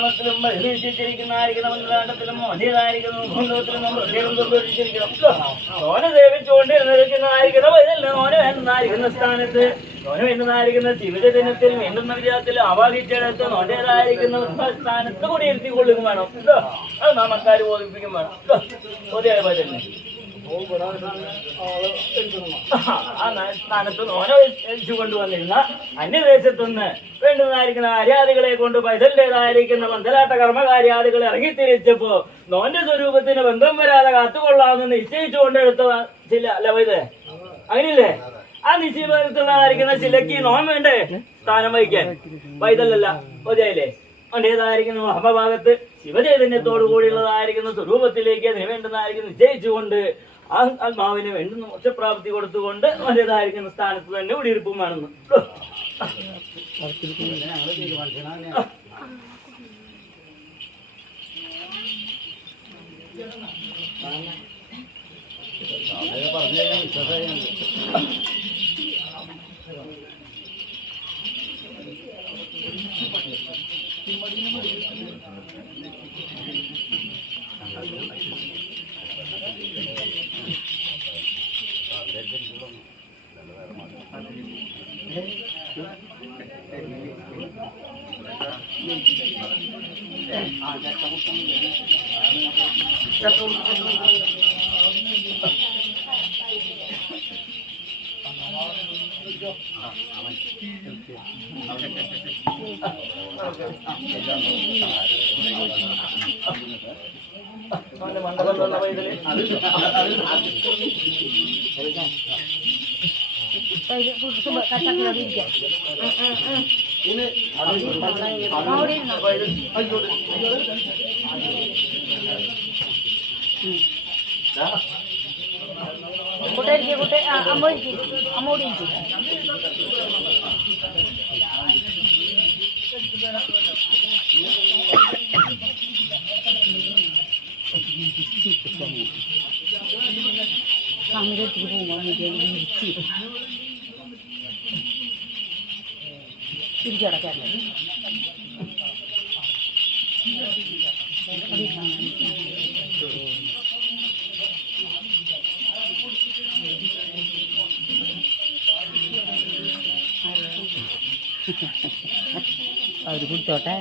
നാമത്തിലും നിശ്ചയിച്ചിരിക്കുന്നതായിരിക്കുന്ന മന്ത്രാണ്ടത്തിലും മോദിയതായിരിക്കുന്നു കുണ്ടത്തിലും നമ്മൾ പ്രത്യേകം സന്തോഷിച്ചിരിക്കണം. ഓനെ സേവിച്ചുകൊണ്ട് നിൽക്കുന്നതായിരിക്കുന്ന പൈതലിന് ഓന് വേണ്ടുന്നതായിരിക്കുന്ന സ്ഥാനത്ത് ഓന് വേണ്ടുന്നതായിരിക്കുന്ന ജീവിതദിനത്തിൽ വേണ്ടുന്ന വിജയത്തിൽ ആവാഹിച്ചെടുത്ത് ഓന്റേതായിരിക്കുന്ന സ്ഥാനത്ത് കുടിയിരുത്തിക്കൊള്ളുകയും വേണം. അത് നാമക്കാർ ബോധിപ്പിക്കും വേണം. ബോധിയായ പൈതലിന് ആ സ്ഥാനത്ത് ഓനെ എരിച്ചു കൊണ്ടുവന്നിരുന്ന അന്യദേശത്തുനിന്ന് വേണ്ടുന്നതായിരിക്കുന്ന കാര്യാദികളെ കൊണ്ട് പൈതലിൻ്റെതായിരിക്കുന്ന പന്തലാട്ട കർമ്മകാര്യാദികൾ ഇറങ്ങിത്തിരിച്ചപ്പോ നോന്റെ സ്വരൂപത്തിന് ബന്ധം വരാതെ കാത്തുകൊള്ളാമെന്ന് നിശ്ചയിച്ചുകൊണ്ടെടുത്ത ചില അല്ല പൈതേ അങ്ങനെയില്ലേ? ആ നിശ്ചയത്തുള്ളതായിരിക്കുന്ന ശിലയ്ക്ക് നോൻ വേണ്ടേ സ്ഥാനം വഹിക്കാൻ? പൈതലല്ല പതിയായില്ലേ? അവൻ്റേതായിരിക്കുന്ന മഹഭാഗത്ത് ശിവചൈതന്യത്തോടു കൂടിയുള്ളതായിരിക്കുന്ന സ്വരൂപത്തിലേക്ക് അതിന് വേണ്ടുന്നതായിരിക്കും നിശ്ചയിച്ചുകൊണ്ട് ആ ആത്മാവിന് വേണ്ടുന്ന മോക്ഷപ്രാപ്തി കൊടുത്തുകൊണ്ട് അവൻ്റേതായിരിക്കുന്ന സ്ഥാനത്ത് തന്നെ കുടിയിരിപ്പുമാണെന്ന് അവർ കുടിച്ചോട്ടെ.